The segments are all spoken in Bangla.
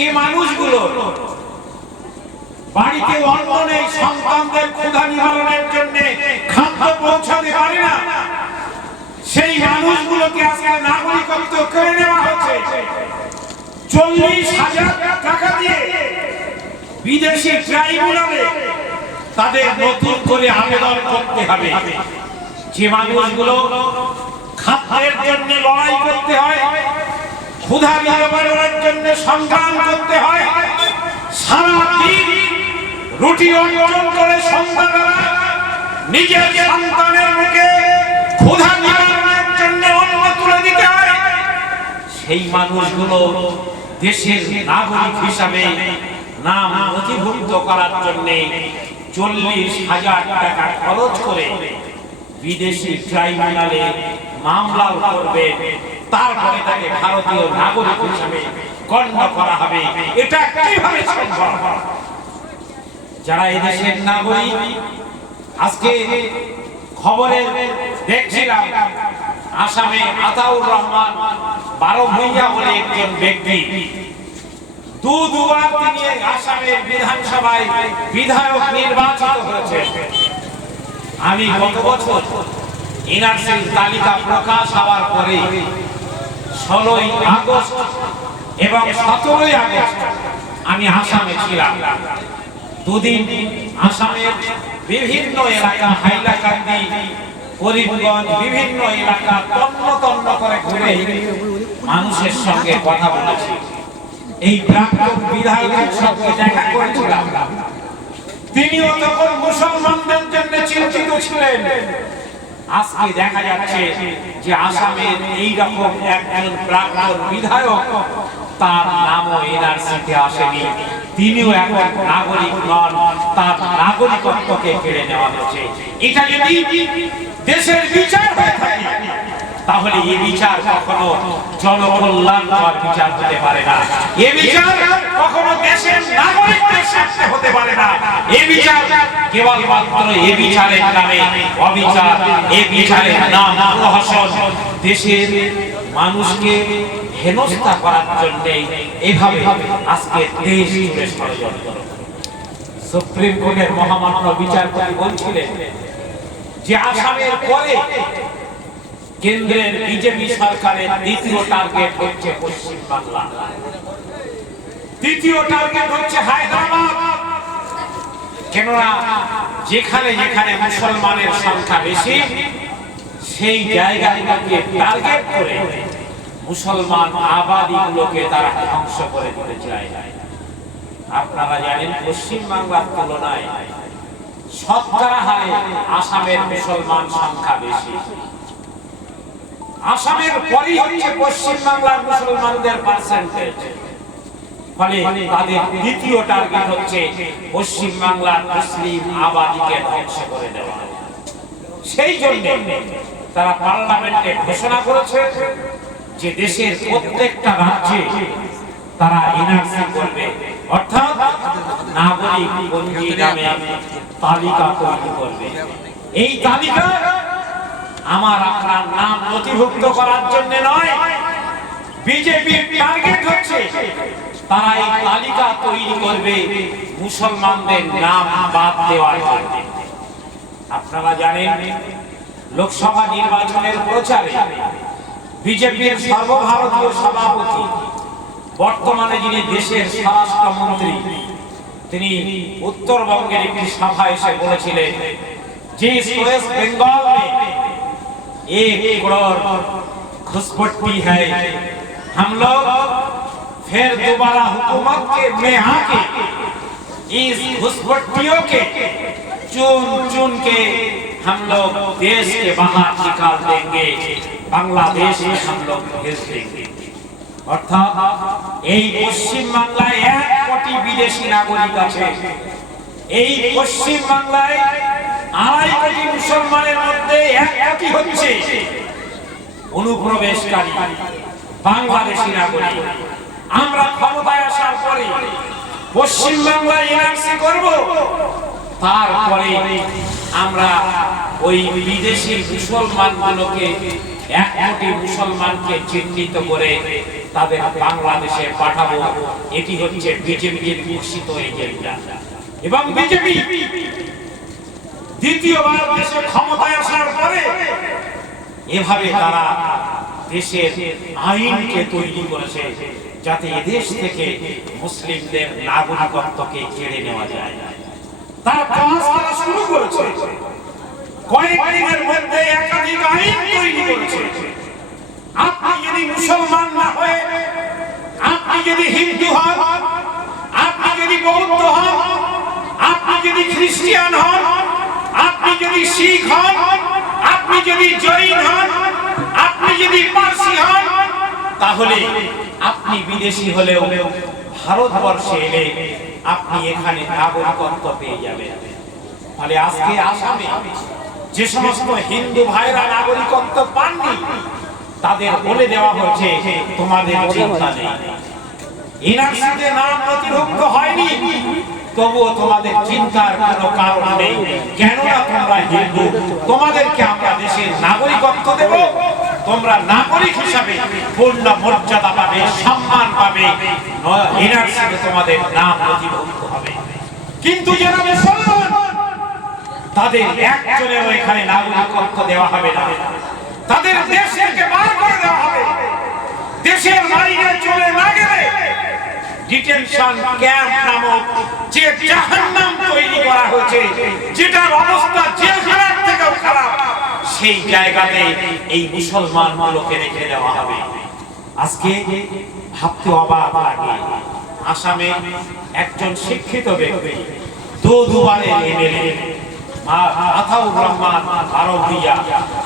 যে মানুষগুলো বাড়িতে অন্ন নেই, সন্তানদের ক্ষুধা নিবারণের জন্য খাদ্য পৌঁছাতে পারে না, সেই মানুষগুলোকে আজকে নাগরিকত্ব করে নেওয়া হচ্ছে চল্লিশ হাজার টাকা দিয়ে বিদেশি ট্রাইব্যুনালে তাদের নতুন করে আবেদন করতে হবে। যে মানুষগুলো খাদ্যের জন্য লড়াই করতে হয় ক্ষুধা নিবারণের জন্য সংগ্রাম করতে হয়। সারাদিন রুটি অর্জন করে সন্ধ্যাবেলা নিজের সন্তানের মুখে ক্ষুধা নিবারণের জন্য অন্ন তুলে দিতে হয়। সেই মানুষগুলো দেশের নাগরিক হিসাবে নাম নথিভুক্ত করার জন্য চল্লিশ হাজার টাকা খরচ করে বিদেশি ট্রাইব্যুনালে মামলা করবে। তারপরে তাকে ভারতীয় নাগরিক হিসাবে গণ্য করা হবে। এটা কীভাবে সম্ভব? যারা এদেশের নাগরিক, আজকে খবরে দেখছিলাম, আসামে আতাউর রহমান বারো ভূঁইয়া বলে একজন ব্যক্তি। দু দুবার তিনি আসামের বিধানসভায় বিধায়ক নির্বাচিত হয়েছে আমি গত বছর এনআরসির তালিকা প্রকাশ হওয়ার পরে ষোলোই আগস্ট এবং সতেরোই আগস্ট আমি আসামে ছিলাম। দুদিন আসামের বিভিন্ন এলাকা, হাইলাকান্দি, করিমগঞ্জ, বিভিন্ন এলাকা তন্ন তন্ন করে ঘুরে মানুষের সঙ্গে কথা বলেছি। এই প্রাক্তন বিধায়কের সঙ্গে দেখা করেছিলাম। তিনিও তখন মুসলমানদের জন্য চিন্তিত ছিলেন। আজকে দেখা যাচ্ছে যে আসামের এই রকম একজন প্রাক্তন বিধায়ক, তার নামও এনআরসিতে আসেনি। তিনিও এখন নাগরিক নন, তার নাগরিকত্বকে কেড়ে নেওয়া হচ্ছে এটা যদি দেশের বিচার হয়ে থাকে তাহলে এই বিচার কখনো জনকল্যাণকর বিচার হতে পারে না। এ বিচার কখনো দেশের নাগরিকদের স্বার্থে হতে পারে না। এ বিচার কেবলমাত্র এ বিচারের নামে অবিচার, এ বিচারের নাম প্রহসন। দেশের মানুষকে হেনস্থা করার জন্য এভাবে আজকে দেশ জুড়ে ষড়যন্ত্র। সুপ্রিম কোর্টের মহামান্য বিচারপতি বলছিলেন, যে আসামের পরে কেন্দ্রের বিজেপি সরকারের দ্বিতীয় টার্গেট হচ্ছে পশ্চিম বাংলা তৃতীয় টার্গেট হচ্ছে হায়দ্রাবাদ। কেননা, যেখানে যেখানে মুসলমানের সংখ্যা বেশি, সেই জায়গাগুলোকে টার্গেট করে মুসলমান আবাদিগুলোকে তারা ধ্বংস করে দিতে চায়। আপনারা জানেন পশ্চিম বাংলার তুলনায় শতকরা হারে আসামের মুসলমান সংখ্যা বেশি। আসামের পরই হচ্ছে পশ্চিম বাংলার মুসলমানদের পার্সেন্টেজ ফলে তাদের দ্বিতীয় টার্গেট হচ্ছে পশ্চিম বাংলার মুসলিম আবাদিকে ধ্বংস করে দেওয়া। সেই জন্য তারা পার্লামেন্টে ঘোষণা করেছে যে দেশের প্রত্যেকটা রাজ্যে তারা এনআরসি করবে। অর্থাৎ নাগরিক পঞ্জি নামে তালিকা তৈরি করবে। এই তালিকা আমার আপনার নাম নথিভুক্ত করার জন্য নয়, বিজেপির টার্গেট হচ্ছে তারা এই তালিকা তৈরি করবে মুসলমানদের নাম বাদ দেওয়ার জন্য। আপনারা জানেন, লোকসভা নির্বাচনের প্রচারে বিজেপির সর্বভারতীয় সভাপতি, বর্তমানে যিনি দেশের স্বরাষ্ট্রমন্ত্রী, তিনি উত্তরবঙ্গের একটি সভায় এসে বলেছিলেন, যে ওয়েস্ট বেঙ্গল एक करोड़ घुसपट्टी है हम लोग फिर दोबारा हुकूमत के में आके इस घुसपट्टियों के चुन चुन के हम लोग देश के बाहर निकाल देंगे बांग्लादेश में हम लोग भेज देंगे অর্থাৎ এই পশ্চিম বাংলায় এক কোটি বিদেশি নাগরিক আছে এই পশ্চিম বাংলায় আড়াই কোটি মুসলমানের মধ্যে এক কোটি হচ্ছে অনুপ্রবেশকারী, বাংলাদেশি নাগরিক। আমরা ক্ষমতায় আসার পরে এনআরসি করব, তারপরে আমরা ওই বিদেশি মুসলমানগুলোকে এক কোটি মুসলমানকে চিহ্নিত করে তাদের বাংলাদেশে পাঠাবো। এটি হচ্ছে বিজেপির ঘোষিত এজেন্ডা। এবং বিজেপি দ্বিতীয়বার দেশে ক্ষমতায় আসার পরে এভাবে তারা দেশের আইনকে তৈরি করেছে যাতে এদেশ থেকে মুসলিমদের নাগরিকত্বকে কেড়ে নেওয়া যায়। তার কাজ তারা শুরু করেছে। কয়েকদিনের মধ্যে একাধিক আইন তৈরি করেছে। আপনি যদি মুসলমান না হয়ে, আপনি যদি হিন্দু হন, আপনি যদি বৌদ্ধ হন, আপনি যদি খ্রিস্টান হন যদি শিখ হন, আপনি যদি জৈন হন, আপনি যদি পার্সি হন, তাহলে আপনি বিদেশি হলেও ভারতবর্ষে এলে আপনি এখানে নাগরিকত্ব পেয়ে যাবেন। ফলে আজকে আসামে যে সমস্ত হিন্দু ভাইরা নাগরিকত্ব পাননি, তাদের বলে দেওয়া হয়েছে, তোমাদের চিন্তা নেই। এনআরসিতে নাম নথিভুক্ত হয়নি। তবুও তোমাদের চিন্তার কোনো কারণ নেই। কেননা তোমরা হিন্দু, তোমাদেরকে আমরা দেশের নাগরিকত্ব দেব। তোমরা নাগরিক হিসাবে পূর্ণ মর্যাদা পাবে, সম্মান পাবে। তোমাদের নাম নথিভুক্ত হবে। কিন্তু যারা মুসলমান, তাদের একজনের এখানে নাগরিকত্ব দেওয়া হবে না। তাদের দেশ বার করে দেওয়া হবে। দেশের বাইরে চলে না গেলে ডিটেনশন ক্যাম্প নামক যে জাহান্নাম তৈরি করা হয়েছে, যেটার অবস্থা জেলখানার থেকেও খারাপ, সেই জায়গাতে এই মুসলমান গুলোকে রেখে দেওয়া হবে। আজকে ভাবতে অবাক লাগে। আসামে একজন শিক্ষিত ব্যক্তি দু দুবারে এমএলএ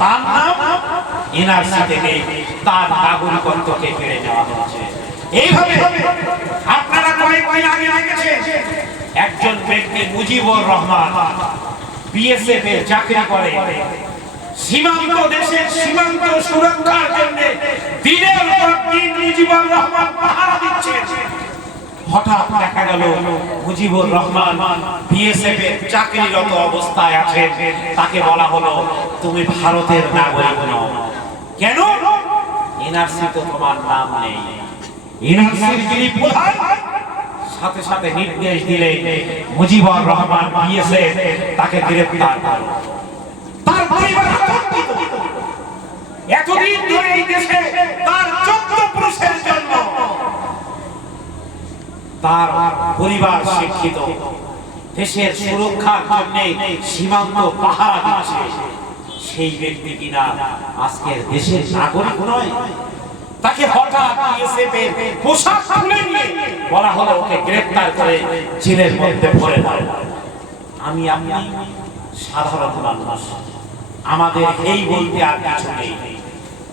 তার নাম এনআরসি থেকে তার নাগরিকত্বকে কেড়ে নেওয়া হচ্ছে এইভাবে আপনারা কয়েকদিন আগে একজন ব্যক্তি মুজিবুর রহমান বিএসএফ এর চাকরি করে। চাকরিরত অবস্থায় আছেন তাকে বলা হলো, তুমি ভারতের নাগরিক কেন? এনআরসি তো তোমার নাম নেই। এনআরসির যিনি প্রধান, সাথে সাথে নির্দেশ দিলে মুজিবুর রহমান তাকে গ্রেফতার তার পরিবার আতঙ্কিত। এতদিন ধরে এই দেশে তার জন্য তার পরিবার শিক্ষিত। দেশের সুরক্ষার জন্য সীমান্ত পাহারা দিচ্ছে। সেই ব্যক্তি কিনা আজকের দেশের নাগরিক নয় তাকে হঠাৎ বিএসএফ এর পোশাক খুলে নিয়ে বলা হলো, ওকে গ্রেফতার করে জেলের মধ্যে ভরে দাও। আমি আপনি সাধারণ মানুষ। আমাদের এই বলতে আর কিছু নেই।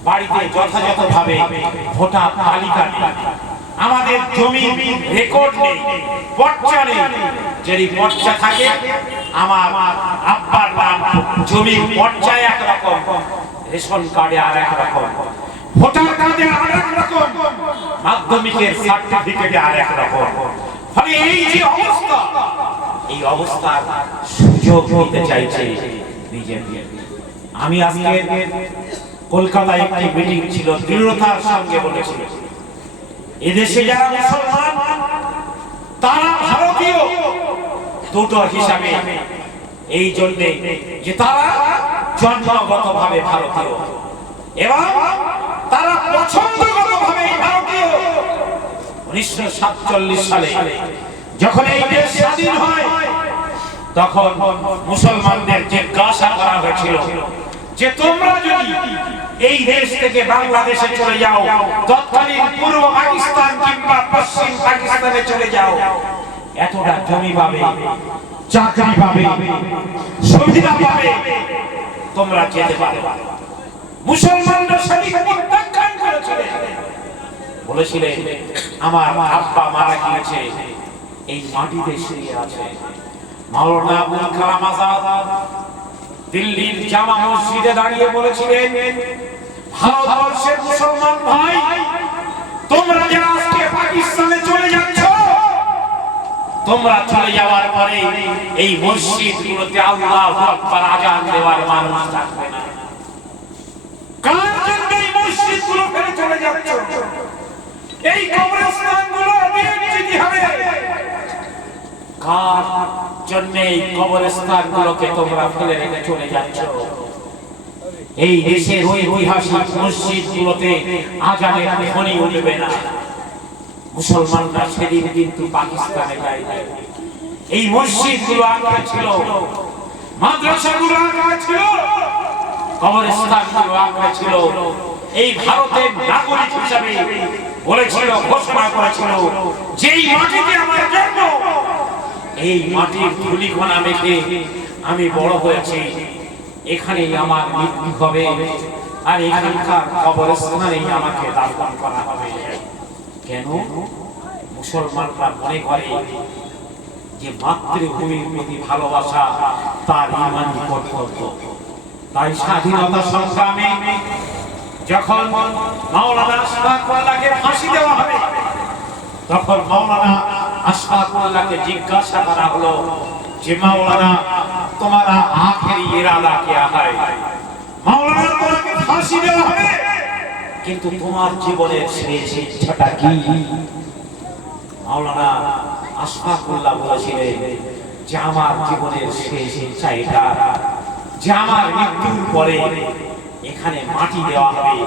বাড়িতে যথাযথভাবে ভোটার তালিকা নেই। আমাদের জমি রেকর্ড নেই। পর্চা নেই। যদি পর্চা থাকে, আমার আব্বার নাম জমি পর্চায় একরকম, রেশন কার্ডে আর এক রকম ভোটার কার্ডে আর এক রকম। মাধ্যমিকের সার্টিফিকেটে আর এক রকম। ফলে এই যে অবস্থা, এই অবস্থার সুযোগ নিতে চাইছে বিজেপি। আমি আজকে কলকাতায় একটি মিটিং ছিল, দৃঢ়তার সঙ্গে বলেছিল এদেশে যারা মুসলমান, তারা ভারতীয়। দুটো হিসাবে এই জন্যে যে তারা জন্মগত ভাবে ভারতীয়। এবং তারা পছন্দগত ভারতীয়। উনিশশো সাতচল্লিশ সালে যখন এই দেশ স্বাধীন হয়, তখন মুসলমানদের জিজ্ঞাসা করা হয়েছিল, যে তোমরা যদি এই দেশ থেকে বাংলাদেশে চলে যাও, তৎকালীন পূর্ব পাকিস্তান কিংবা পশ্চিম পাকিস্তানে চলে যাও, এতটা জমি পাবে, চাকরি পাবে, সুবিধা পাবে, তোমরা যেতে পারবে বলেছিলেন, আমার আব্বা মারা গিয়েছে, এই মাটিতে শুয়ে আছে। মাওলানা আবুল কালাম আজাদ দিল্লির জামা মসজিদে দাঁড়িয়ে বলেছিলেন, ভারতবর্ষের মুসলমান ভাই, তোমরা আজকে পাকিস্তানে চলে যাচ্ছ, তোমরা চলে যাওয়ার পরে এই মসজিদ আল্লাহ আকবার আজান দেওয়ার মানুষ থাকবে না। এই মসজিদগুলো ফেলে চলে যাচ্ছ। এই কবরস্থানগুলো বিচ্ছিন্ন হবে। কার জন্য এই কবরস্থানগুলোকে তোমরা ফেলে রেখে চলে যাচ্ছ? এই দেশের ঐতিহাসিক মসজিদগুলোতে আজানের ধ্বনি উঠবে না। মুসলমানরা সেদিন কিন্তু পাকিস্তানে। এই মসজিদগুলো আগে ছিল। মাদ্রাসাগুলো আগে ছিল। কবরস্থানগুলো এই ভারতের নাগরিক হিসাবে বলেছিল, ঘোষণা করেছিল, যেই মাটিতে আমার জন্ম, এই মাটির মেখে আমি বড় হয়েছি। এখানেই আমার মৃত্যু হবে আর এখানকার কবরস্থানেই আমাকে দাফন করা হবে। কেন? মুসলমানরা মনে করে যে মাতৃভূমির প্রতি ভালোবাসা তার ইমানি কর্তব্য। তাই স্বাধীনতা সংগ্রামে যখন মাওলানা ফাঁসি দেওয়া হবে তখন মাওলানা আশফাকুল্লাহকে জিজ্ঞাসা করা হলো যে, মাওলানা, তোমার আখের ইরাদা কে মাওলানা তোমাকে ফাঁসি দেওয়া হবে, কিন্তু তোমার জীবনের শেষ ইচ্ছাটা কি? মাওলানা আশফাকুল্লাহ বলেছিলেন যে, আমার জীবনের শেষ ইচ্ছা এটা। যে আমার মৃত্যুর পরে এখানে মাটি দেওয়া হবে।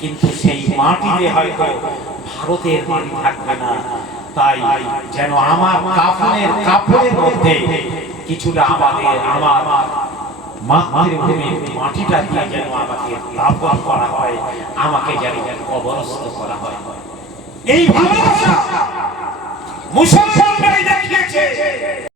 কিন্তু সেই মাটিতে হয়তো ভারতের মাটি থাকবে না। তাই যেন আমার কাফনের কাপড়ের মধ্যে কিছুটা আমাদের, আমার মাতৃভূমির মাটিটা দিয়ে যেন আমাকে দাফন করা হয়, আমাকে যেন কবরস্থ করা হয়। এই ভালোবাসা দেখিয়েছে।